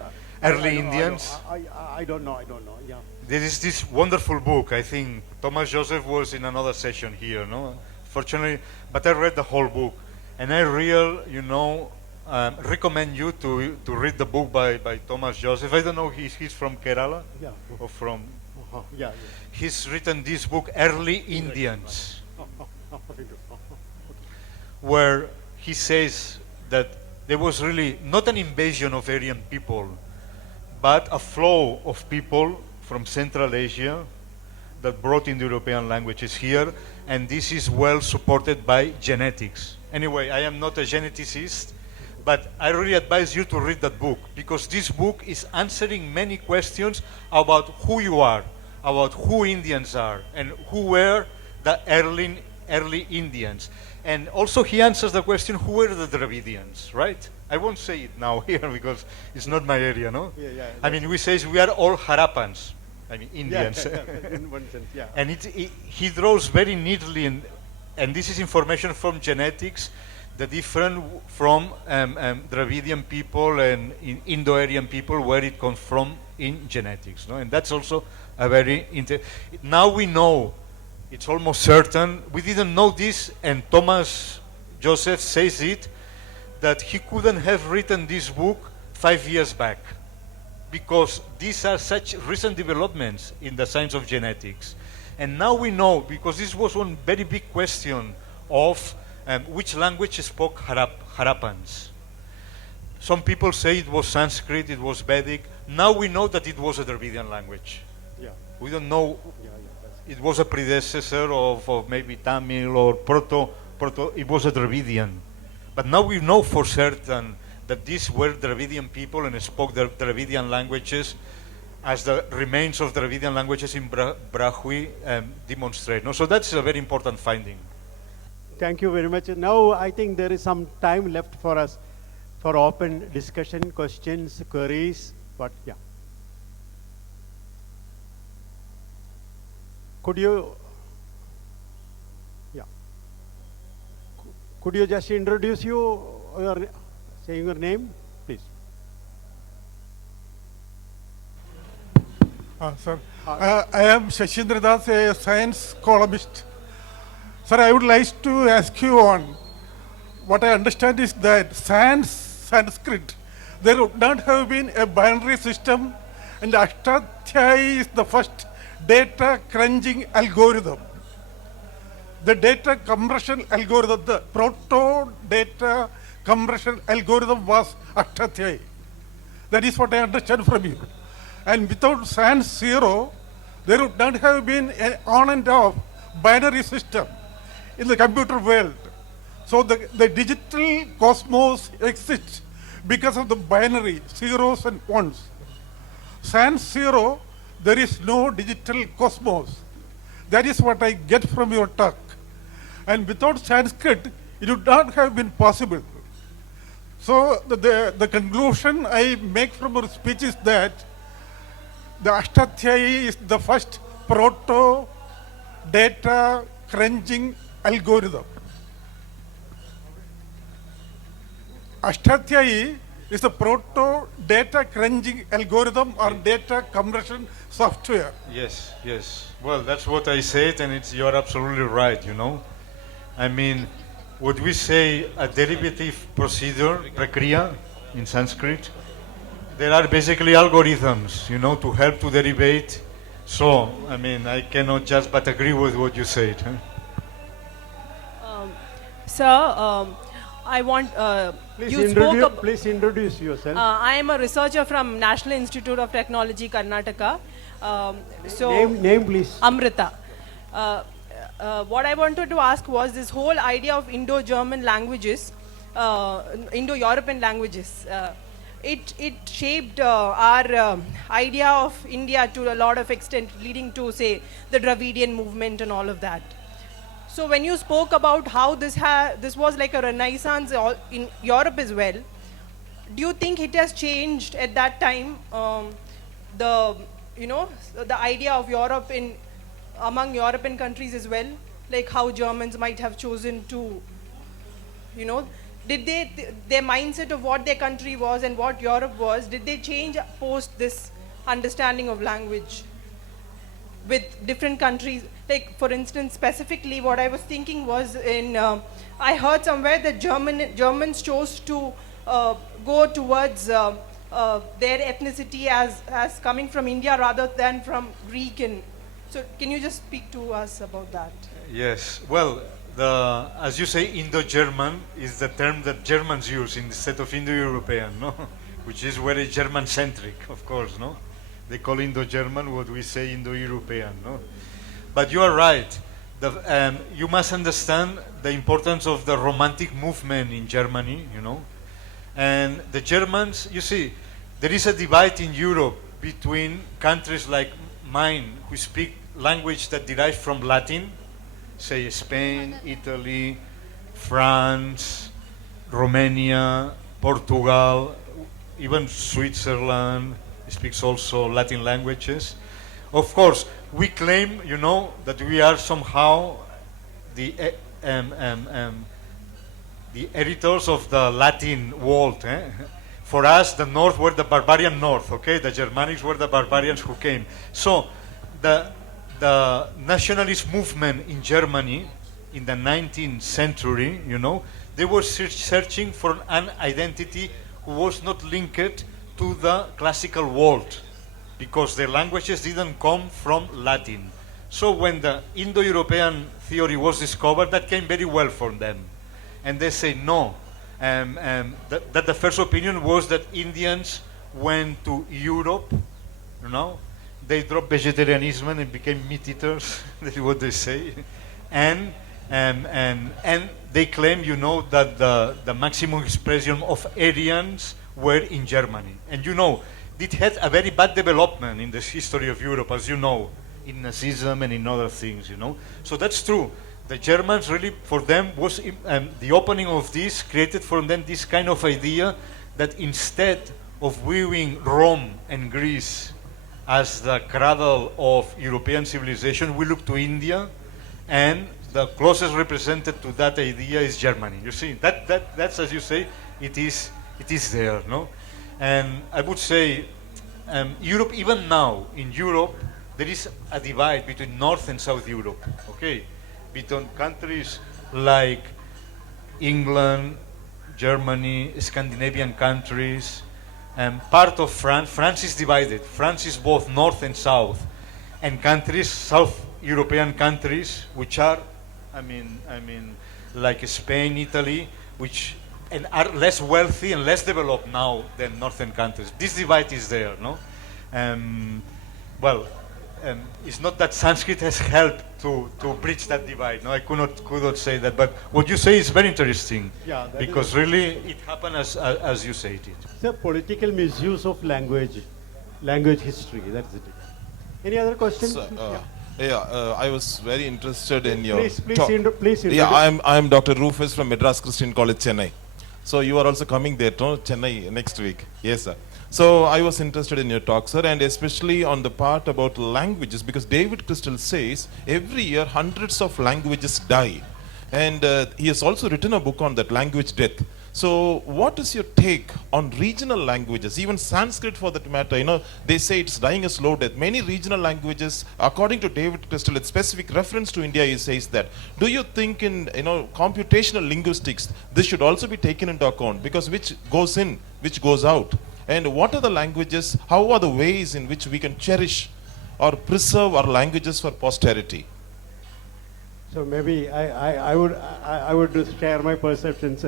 I Early know, Indians. I don't know, yeah. There is this wonderful book. I think Thomas Joseph was in another session here, no? Fortunately, but I read the whole book, and I recommend you to read the book by Thomas Joseph. I don't know, he's from Kerala Yeah. or from. Yeah. He's written this book, Early Indians, Very good. where he says that there was really not an invasion of Aryan people, but a flow of people from Central Asia that brought Indo-European languages here, and this is well supported by genetics. Anyway, I am not a geneticist, but I really advise you to read that book, because this book is answering many questions about who you are, about who Indians are, and who were the early Indians. And also he answers the question, who were the Dravidians, right? I won't say it now here because it's not my area, no? Yeah. I mean, we say we are all Harappans, I mean, Indians. Yeah, in one sense, yeah. And he draws very neatly, and this is information from genetics, the difference from Dravidian people and Indo-Aryan people, where it comes from in genetics, no? And that's also a very now we know, it's almost certain, we didn't know this, and Thomas Joseph says it, that he couldn't have written this book 5 years back, because these are such recent developments in the science of genetics. And now we know, because this was one very big question of which language spoke Harappans. Some people say it was Sanskrit, it was Vedic. Now we know that it was a Dravidian language. Yeah. We don't know, That's it was a predecessor of maybe Tamil or Proto, it was a Dravidian. But now we know for certain that these were Dravidian people and spoke the Dravidian languages, as the remains of Dravidian languages in Brahui demonstrate. No? So that's a very important finding. Thank you very much. Now I think there is some time left for us for open discussion, questions, queries. But yeah. Could you just introduce saying your name, please? Sir, I am Shashindra Das, a science columnist. Sir, I would like to ask you on what I understand is that Sanskrit, there would not have been a binary system, and Ashtatyai is the first data crunching algorithm. The data compression algorithm, the proto-data compression algorithm was Ashtatyai. That is what I understand from you. And without Sans Zero, there would not have been an on and off binary system in the computer world. So the digital cosmos exists because of the binary, zeros and ones. Sans Zero, there is no digital cosmos. That is what I get from your talk. And without Sanskrit, it would not have been possible. So the conclusion I make from your speech is that the Ashtatyai is the first proto-data crunching algorithm. Ashtatyai is the proto-data crunching algorithm or data compression software. Yes. Well, that's what I said, and you're absolutely right, I mean, what we say a derivative procedure, prakriya, in Sanskrit, there are basically algorithms, to help to derivate. So, I mean, I cannot just but agree with what you said. Sir, I want Please introduce yourself. I am a researcher from National Institute of Technology, Karnataka. Name, please. Amrita. What I wanted to ask was this whole idea of Indo-German languages, Indo-European languages. It shaped our idea of India to a lot of extent, leading to, say, the Dravidian movement and all of that. So when you spoke about how this was like a renaissance in Europe as well, do you think it has changed at that time, the idea of Europe among European countries as well, like how Germans might have chosen to, did their mindset of what their country was and what Europe was, did they change post this understanding of language with different countries? Like, for instance, specifically what I was thinking was I heard somewhere that Germans chose to go towards their ethnicity as coming from India rather than from Greek. And so can you just speak to us about that? Yes. Well, as you say, Indo-German is the term that Germans use instead of Indo-European, no? Which is very German-centric, of course, no? They call Indo-German what we say Indo-European, no? But you are right. You must understand the importance of the Romantic movement in Germany, And the Germans, you see, there is a divide in Europe between countries like mine who speak language that derives from Latin, say Spain, Italy, France, Romania, Portugal, even Switzerland speaks also Latin languages. Of course, we claim, that we are somehow the editors of the Latin world. For us, the North were the barbarian North, okay? The Germanics were the barbarians who came. So the nationalist movement in Germany in the 19th century, they were searching for an identity who was not linked to the classical world, because their languages didn't come from Latin. So when the Indo-European theory was discovered, that came very well for them. And they say no. That the first opinion was that Indians went to Europe, they dropped vegetarianism and became meat eaters. That's what they say. And they claim, that the maximum expression of Aryans were in Germany. And it had a very bad development in the history of Europe, as you know, in Nazism and in other things, So that's true. The Germans really, for them, was the opening of this created for them this kind of idea that instead of viewing Rome and Greece as the cradle of European civilization, we look to India, and the closest representative to that idea is Germany. You see, that's as you say, it is there, no? And I would say, Europe, even now in Europe, there is a divide between North and South Europe, okay? Between countries like England, Germany, Scandinavian countries, and part of France. France is divided. France is both North and South. And countries, South European countries, which are, like Spain, Italy, which are less wealthy and less developed now than northern countries. This divide is there, no? It's not that Sanskrit has helped to bridge that divide. No, I could not say that. But what you say is very interesting. Yeah, because really it happened as you said it. It's a political misuse of language history. That's it. Any other questions? I was very interested in your Please talk. please Yeah, I'm Dr. Rufus from Madras Christian College, Chennai. So you are also coming there to Chennai next week. Yes, sir. So I was interested in your talk, sir, and especially on the part about languages, because David Crystal says every year hundreds of languages die. And he has also written a book on that, language death. So what is your take on regional languages, even Sanskrit for that matter? They say it's dying a slow death. Many regional languages, according to David Crystal, with specific reference to India, he says that. Do you think in computational linguistics, this should also be taken into account? Because which goes in, which goes out? And what are the languages, how are the ways in which we can cherish or preserve our languages for posterity? So maybe I would share my perceptions.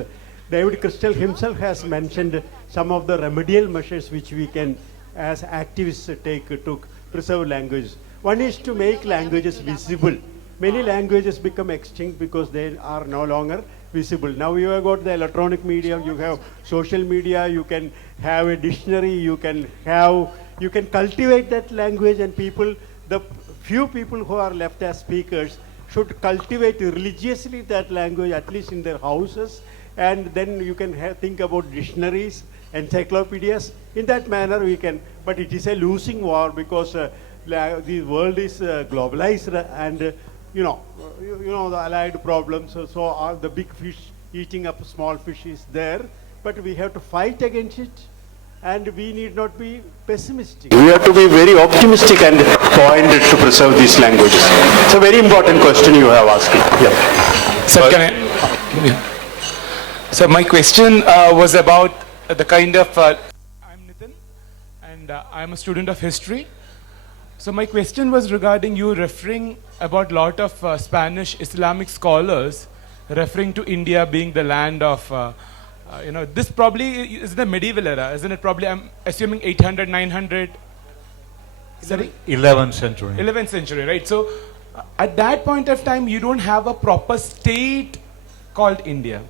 David Crystal himself has mentioned some of the remedial measures which we can, as activists, take to preserve language. One is to make languages visible many languages become extinct because they are no longer visible. Now you have got the electronic media, you have social media, you can have a dictionary, you can cultivate that language, and people, the few people who are left as speakers should cultivate religiously that language, at least in their houses, and then you can think about dictionaries, encyclopedias. In that manner we can, but it is a losing war because the world is globalized, and you know the allied problems. So all the big fish eating up small fish is there, but we have to fight against it, and we need not be pessimistic. We have to be very optimistic and pointed to preserve these languages. It's a very important question you have asked. Yeah. Sir, can I? Yeah. So my question was about the kind of. I'm Nitin, and I'm a student of history. So my question was regarding you referring about lot of Spanish Islamic scholars referring to India being the land of. This probably is the medieval era, isn't it? Probably, I'm assuming 800, 900. Sorry? 11th century. 11th century, right? So, at that point of time, you don't have a proper state called India,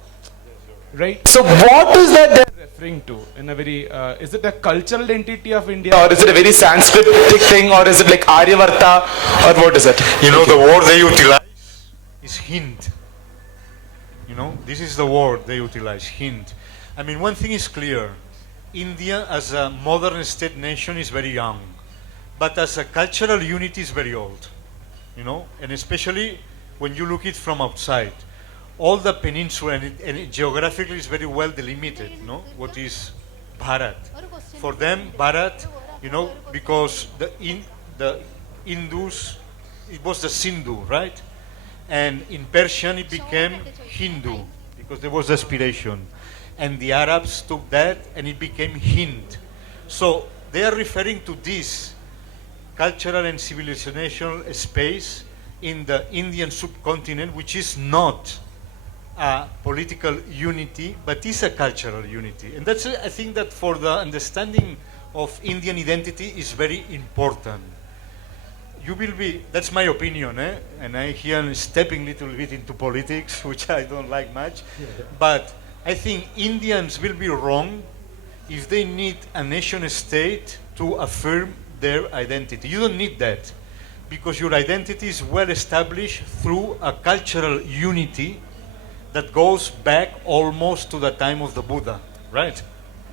right? So, what is that they're referring to? In a very, is it a cultural entity of India, or is it a very Sanskritic thing, or is it like Aryavarta, or what is it? You know, the word they utilize is Hind. You know, this is the word they utilize, Hind. I mean, one thing is clear. India as a modern state nation is very young, but as a cultural unity is very old. You know, and especially when you look it from outside. All the peninsula, and it geographically is very well delimited, you know, what is Bharat. For them, Bharat, you know, because the Indus, it was the Sindhu, right? And in Persian it became Hindu because there was aspiration, and the Arabs took that and it became Hind. So they are referring to this cultural and civilizational space in the Indian subcontinent, which is not a political unity but is a cultural unity. And that's, I think, that for the understanding of Indian identity is very important. You will be, that's my opinion, and I here am stepping a little bit into politics, which I don't like much, but I think Indians will be wrong if they need a nation state to affirm their identity. You don't need that, because your identity is well established through a cultural unity that goes back almost to the time of the Buddha, right?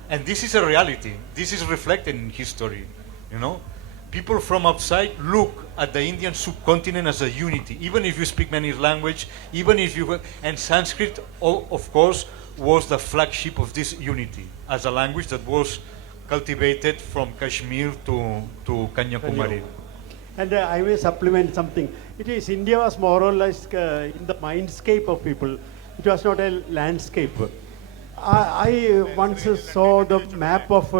And this is a reality. This is reflected in history, you know? People from outside look at the Indian subcontinent as a unity, even if you speak many languages, even if you, and Sanskrit, of course, was the flagship of this unity as a language that was cultivated from Kashmir to Kanyakumari. And I will supplement something. It is, India was more or less in the mindscape of people. It was not a landscape. I once saw the map of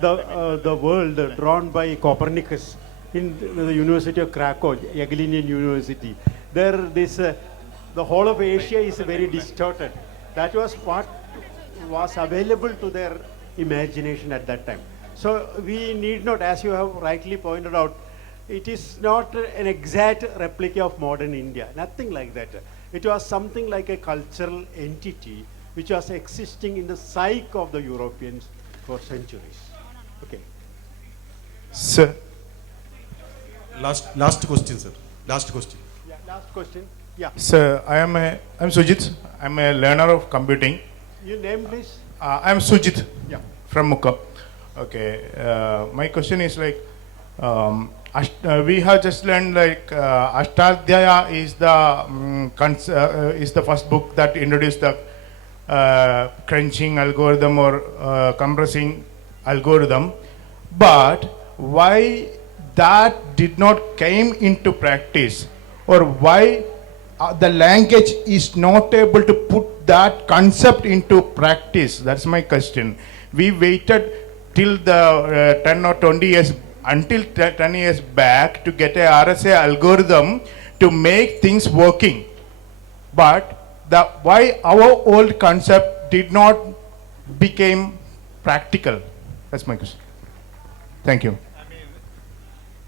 the world drawn by Copernicus in the University of Krakow, Jagiellonian University. There, the whole of Asia is very distorted. That was what was available to their imagination at that time. So we need not, as you have rightly pointed out, it is not an exact replica of modern India, nothing like that. It was something like a cultural entity which was existing in the psyche of the Europeans for centuries. Okay. Sir, last question, sir. Last question. Yeah, last question. Yeah. Sir, I'm Sujit. I'm a learner of computing. Your name, please? I'm Sujit. Yeah. From Mukha. Okay. My question is like, we have just learned like Ashtadhyaya is the first book that introduced the crunching algorithm or compressing algorithm, but why that did not came into practice, or why the language is not able to put that concept into practice? That's my question. We waited till the 10 or 20 years, until 10 years back, to get a RSA algorithm to make things working, but why our old concept did not became practical? That's my question. Thank you. I mean,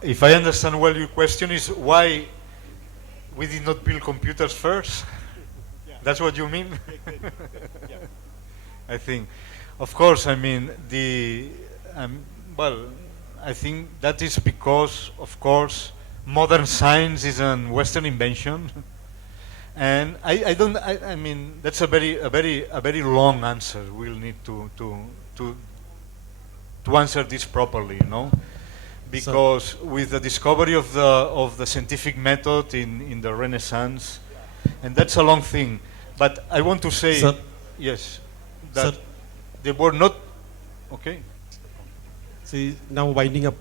if I understand well, your question is why we did not build computers first. That's what you mean? I think, of course, I mean, well, I think that is because, of course, modern science is a Western invention. And I mean, that's a very long answer. We'll need to answer this properly, you know? Because with the discovery of the scientific method in the Renaissance, and that's a long thing. But I want to say, Sir. yes, that Sir. they were not, okay. See, now winding up.